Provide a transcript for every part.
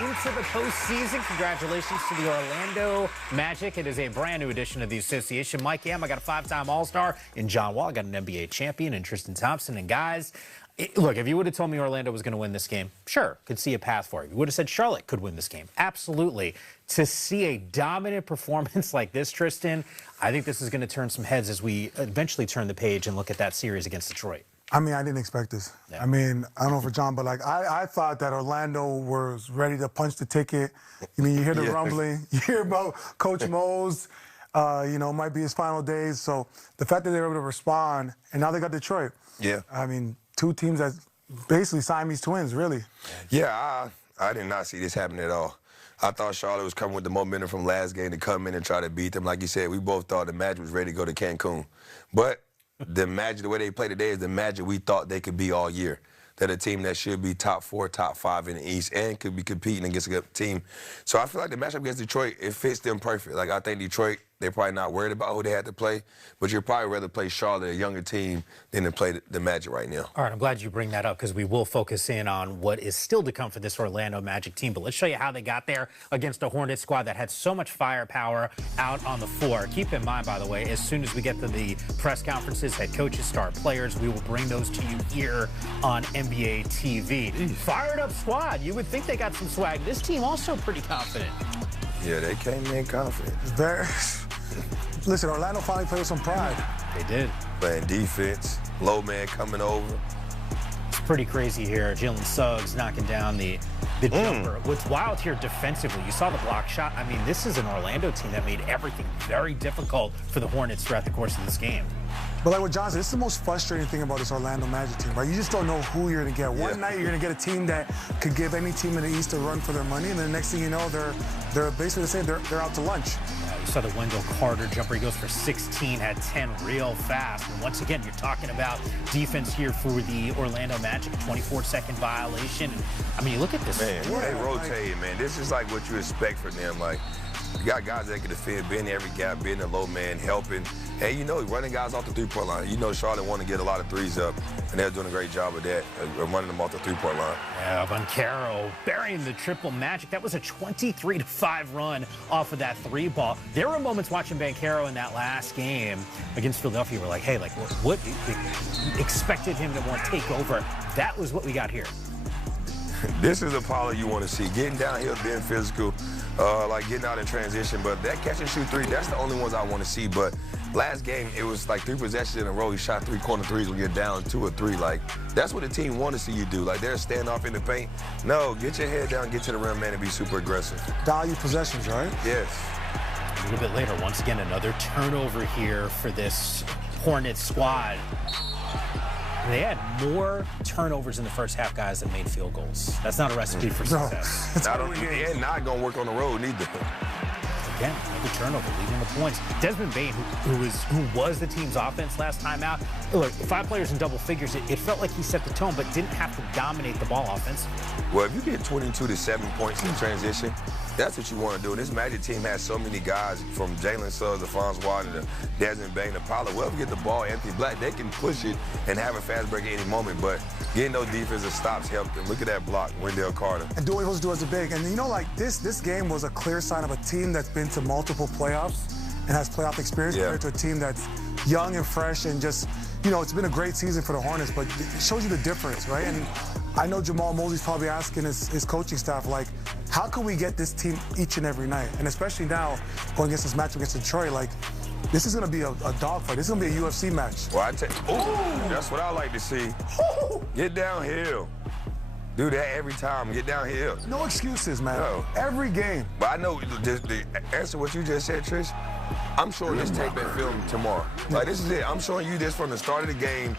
into the postseason. Congratulations to the Orlando Magic. It is a brand new edition of the association. Mike Yam, I got a 5-time All-Star in John Wall. I got an NBA champion in Tristan Thompson. And guys, look, if you would have told me Orlando was going to win this game, sure, could see a path for it. If you would have said Charlotte could win this game, absolutely. To see a dominant performance like this, Tristan, I think this is going to turn some heads as we eventually turn the page and look at that series against Detroit. I mean, I didn't expect this. Yeah. I mean, I don't know for John, but like I thought that Orlando was ready to punch the ticket. I mean, you hear the rumbling, you hear about Coach Mo's, might be his final days. So the fact that they were able to respond, and now they got Detroit. Yeah. I mean, two teams that basically Siamese twins, really. Yeah, I did not see this happen at all. I thought Charlotte was coming with the momentum from last game to come in and try to beat them. Like you said, we both thought the Magic was ready to go to Cancun. But the Magic, the way they play today is the Magic we thought they could be all year. They're a team that should be top 4, top 5 in the East and could be competing against a good team. So I feel like the matchup against Detroit, it fits them perfect. Like, I think Detroit, they're probably not worried about who they had to play, but you'd probably rather play Charlotte, a younger team, than to play the Magic right now. All right, I'm glad you bring that up because we will focus in on what is still to come for this Orlando Magic team. But let's show you how they got there against a Hornets squad that had so much firepower out on the floor. Keep in mind, by the way, as soon as we get to the press conferences, head coaches, star players, we will bring those to you here on NBA TV. Fired up squad. You would think they got some swag. This team also pretty confident. Yeah, they came in confident. Listen, Orlando finally played with some pride. They did. Playing defense, low man coming over. It's pretty crazy here. Jalen Suggs knocking down the jumper. What's wild here defensively, you saw the block shot. I mean, this is an Orlando team that made everything very difficult for the Hornets throughout the course of this game. But like what John said, this is the most frustrating thing about this Orlando Magic team, right? You just don't know who you're going to get. One night you're going to get a team that could give any team in the East a run for their money, and then the next thing you know, they're basically the same. They're out to lunch. You saw the Wendell Carter jumper. He goes for 16, had 10 real fast. And once again, you're talking about defense here for the Orlando Magic, 24-second violation. And, I mean, you look at this. Man, they rotate, man. This is like what you expect from them. Like, you got guys that can defend, being in every gap, being a low man, helping. And, running guys off the three-point line. Charlotte want to get a lot of threes up, and they're doing a great job of that, running them off the three-point line. Yeah, Banchero burying the triple Magic. That was a 23-5 run off of that three ball. There were moments watching Banchero in that last game against Philadelphia. We're like, hey, like, what expected him to want to take over. That was what we got here. This is a Paolo you want to see. Getting downhill, being physical, like getting out in transition. But that catch and shoot three, that's the only ones I want to see. But last game, it was like 3 possessions in a row. He shot 3 corner threes when you're down 2 or 3. Like, that's what the team want to see you do. Like, they're standoff in the paint. No, get your head down, get to the rim, man, and be super aggressive. Value possessions, right? Yes. A little bit later, once again, another turnover here for this Hornets squad. They had more turnovers in the first half, guys, than made field goals. That's not a recipe for success. And not going to work on the road either. Again, another turnover, leading the points. Desmond Bane, who was the team's offense last time out, look, 5 players in double figures, it felt like he set the tone, but didn't have to dominate the ball offensively. Well, if you get 22 to 7 points in transition, that's what you want to do. And this Magic team has so many guys, from Jalen Suggs to Francois to Desmond Bane to Paolo. Whoever get the ball, Anthony Black, they can push it and have a fast break at any moment. But getting those defensive stops helped them. Look at that block, Wendell Carter. And doing what he was doing as a big. And this game was a clear sign of a team that's been to multiple playoffs and has playoff experience compared to a team that's young and fresh and just, it's been a great season for the Hornets, but it shows you the difference, right? And I know Jamal Mosley's probably asking his coaching staff, like, how can we get this team each and every night? And especially now, going against this match against Detroit, like, this is going to be a dogfight. This is going to be a UFC match. Well, that's what I like to see. Get downhill. Do that every time. Get downhill. No excuses, man. No. Every game. But I know the answer what you just said, Trish. I'm showing this tape and film tomorrow. Like, this is it. I'm showing you this from the start of the game.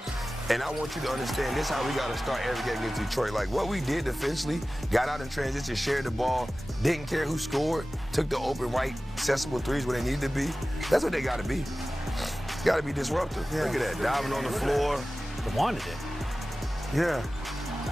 And I want you to understand this is how we got to start every game against Detroit. Like, what we did defensively, got out in transition, shared the ball, didn't care who scored, took the open, right, accessible threes where they needed to be. That's what they got to be. Got to be disruptive. Yeah. Look at that, diving on the floor. They wanted it. Yeah.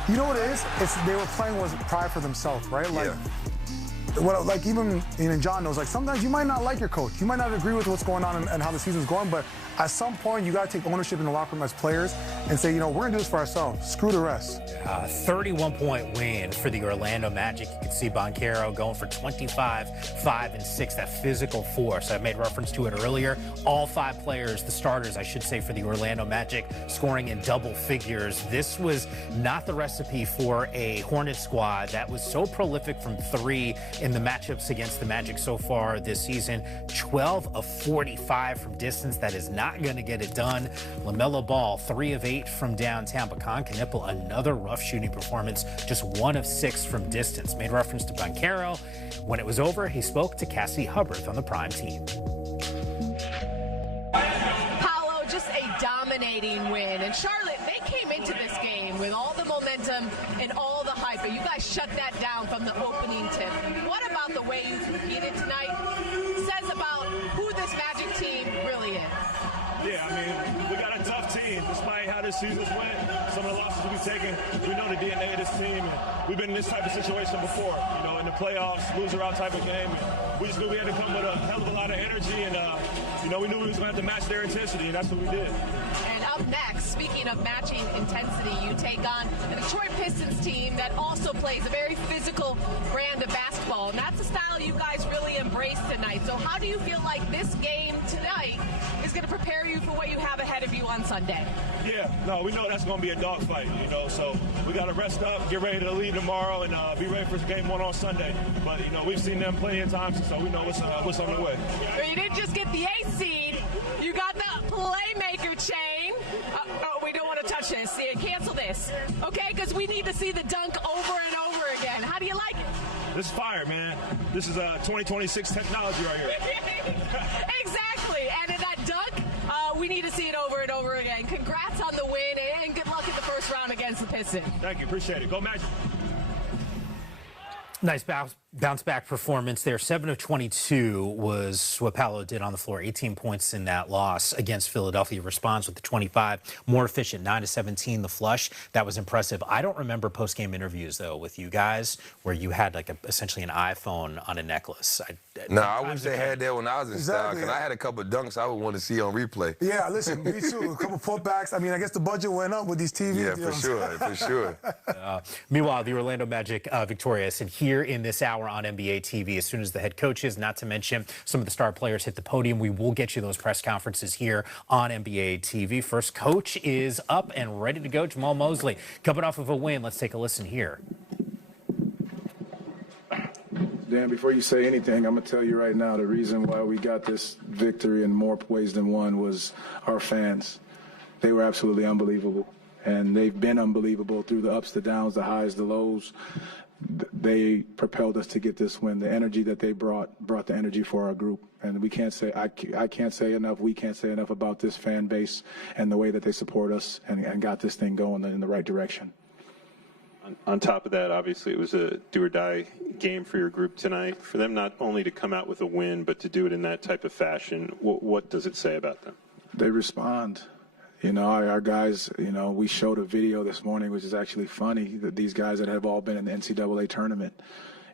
You know what it is? They were playing with pride for themselves, right? Like, even John knows, like, sometimes you might not like your coach. You might not agree with what's going on and how the season's going, but at some point, you got to take ownership in the locker room as players and say, you know, we're going to do this for ourselves. Screw the rest. 31-point win for the Orlando Magic. You can see Banchero going for 25, 5, and 6, that physical force. I made reference to it earlier. All 5 players, the starters, I should say, for the Orlando Magic, scoring in double figures. This was not the recipe for a Hornets squad that was so prolific from 3 in the matchups against the Magic so far this season. 12 of 45 from distance. That is not going to get it done. LaMelo Ball, 3 of 8 from downtown. Pecan Knipple, another rough shooting performance, just 1 of 6 from distance. Made reference to Banchero. When it was over, he spoke to Cassie Hubbard on the Prime team. Paolo, just a dominating win. And Charlotte, they came into this game with all the momentum and all the hype, but you guys shut that down from the opening tip. What about the way you competed tonight says about who this Magic team really is? Yeah, I mean, we got a tough team. Despite how this season's went, some of the losses we've taken, we know the DNA of this team. And we've been in this type of situation before, you know, in the playoffs, loser out type of game. And we just knew we had to come with a hell of a lot of energy, and, you know, we knew we was going to have to match their intensity, and that's what we did. And up next, speaking of matching intensity, you take on the Detroit Pistons team that also plays a very physical brand of basketball, and that's a style you guys really embraced tonight. So how do you feel like this game tonight is going to prepare you for what you have ahead of you on Sunday? Yeah, no, we know that's going to be a dogfight, you know, so we got to rest up, get ready to lead tomorrow, and be ready for game 1 on Sunday. But, you know, we've seen them plenty of times, so we know what's on the way. Well, you didn't just get the 8th seed, you got the playmaker chain. We don't want to touch this. Cancel this, okay? Because we need to see the dunk over and over again. How do you like it? This is fire, man. This is 2026 technology right here. Exactly. And in that dunk, we need to see it over and over again. Congrats on the win, and good luck in the first round against the Pistons. Thank you. Appreciate it. Go Magic. Nice bounce back performance there. 7 of 22 was what Paolo did on the floor. 18 points in that loss against Philadelphia. Responds with the 25. More efficient, 9 of 17. The flush, that was impressive. I don't remember post-game interviews, though, with you guys where you had like essentially an iPhone on a necklace. I wish they had that when I was in style, because I had a couple of dunks I would want to see on replay. Yeah, listen, me too. A couple putbacks. I mean, I guess the budget went up with these TVs. Yeah, for sure, for sure. Meanwhile, the Orlando Magic victorious, and here in this hour on NBA TV, as soon as the head coaches, not to mention some of the star players, hit the podium, we will get you those press conferences here on NBA TV. First coach is up and ready to go. Jamal Mosley coming off of a win. Let's take a listen here. Dan, before you say anything, I'm going to tell you right now, the reason why we got this victory in more ways than one was our fans. They were absolutely unbelievable, and they've been unbelievable through the ups, the downs, the highs, the lows. They propelled us to get this win. The energy that they brought the energy for our group. And we can't say, I can't say enough, we can't say enough about this fan base and the way that they support us and got this thing going in the right direction. On top of that, obviously, it was a do-or-die game for your group tonight. For them not only to come out with a win, but to do it in that type of fashion, what does it say about them? They respond. You know, our guys, you know, we showed a video this morning, which is actually funny, that these guys that have all been in the NCAA tournament.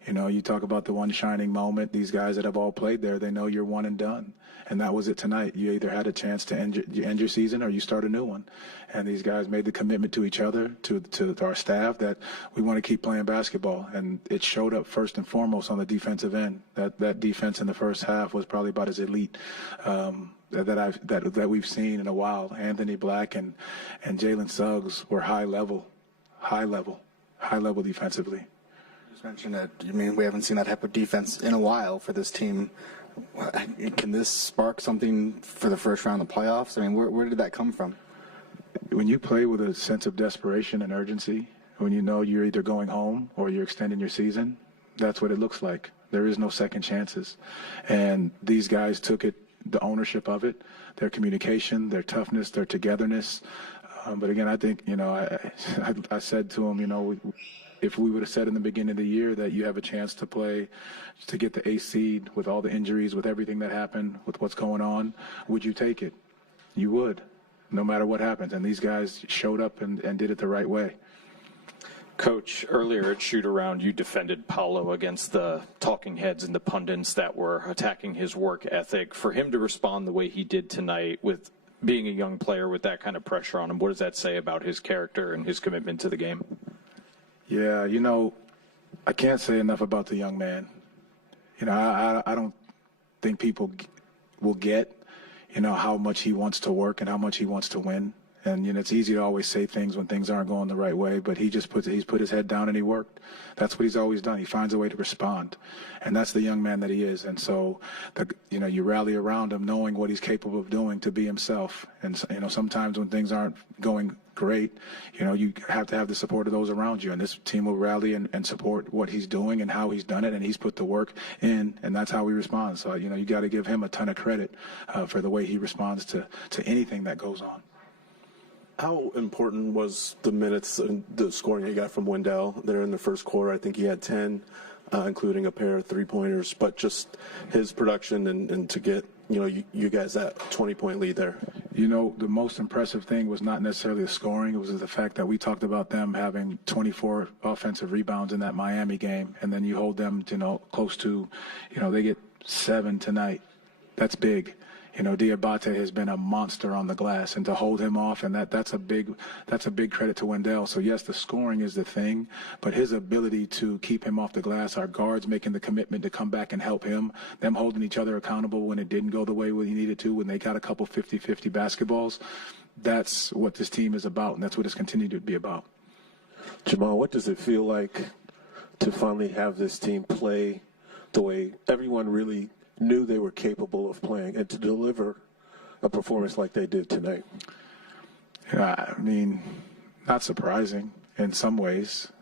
You know, you talk about the one shining moment. These guys that have all played there, they know you're one and done. And that was it tonight. You either had a chance to end your season or you start a new one. And these guys made the commitment to each other, to our staff, that we want to keep playing basketball. And it showed up first and foremost on the defensive end. That defense in the first half was probably about as elite that we've seen in a while. Anthony Black and Jalen Suggs were high level defensively. You just mentioned that. I mean, we haven't seen that type of defense in a while for this team. Can this spark something for the first round of playoffs? I mean, where did that come from? When you play with a sense of desperation and urgency, when you know you're either going home or you're extending your season, that's what it looks like. There is no second chances. And these guys took it, the ownership of it, their communication, their toughness, their togetherness. But again, I think, you know, I said to them, you know, if we would have said in the beginning of the year that you have a chance to play, to get the 8th seed with all the injuries, with everything that happened, with what's going on, would you take it? You would, no matter what happens. And these guys showed up and did it the right way. Coach, earlier at shoot-around, you defended Paolo against the talking heads and the pundits that were attacking his work ethic. For him to respond the way he did tonight with being a young player with that kind of pressure on him, what does that say about his character and his commitment to the game? Yeah, I can't say enough about the young man. I don't think people will get, how much he wants to work and how much he wants to win. And, it's easy to always say things when things aren't going the right way, but he's put his head down and he worked. That's what he's always done. He finds a way to respond. And that's the young man that he is. And so, you rally around him knowing what he's capable of doing to be himself. And, sometimes when things aren't going great, you have to have the support of those around you. And this team will rally and support what he's doing and how he's done it. And he's put the work in, and that's how we respond. So, you got to give him a ton of credit for the way he responds to anything that goes on. How important was the minutes and the scoring he got from Wendell there in the first quarter? I think he had 10, including a pair of three-pointers, but just his production and to get, you guys that 20-point lead there. The most impressive thing was not necessarily the scoring. It was the fact that we talked about them having 24 offensive rebounds in that Miami game, and then you hold them to, close to, they get 7 tonight. That's big. Diabate has been a monster on the glass, and to hold him off, and that's a big credit to Wendell. So yes, the scoring is the thing, but his ability to keep him off the glass, our guards making the commitment to come back and help him, them holding each other accountable when it didn't go the way he needed to, when they got a couple 50-50 basketballs, that's what this team is about, and that's what it's continued to be about. Jamal, what does it feel like to finally have this team play the way everyone really knew they were capable of playing, and to deliver a performance like they did tonight? Yeah, not surprising in some ways.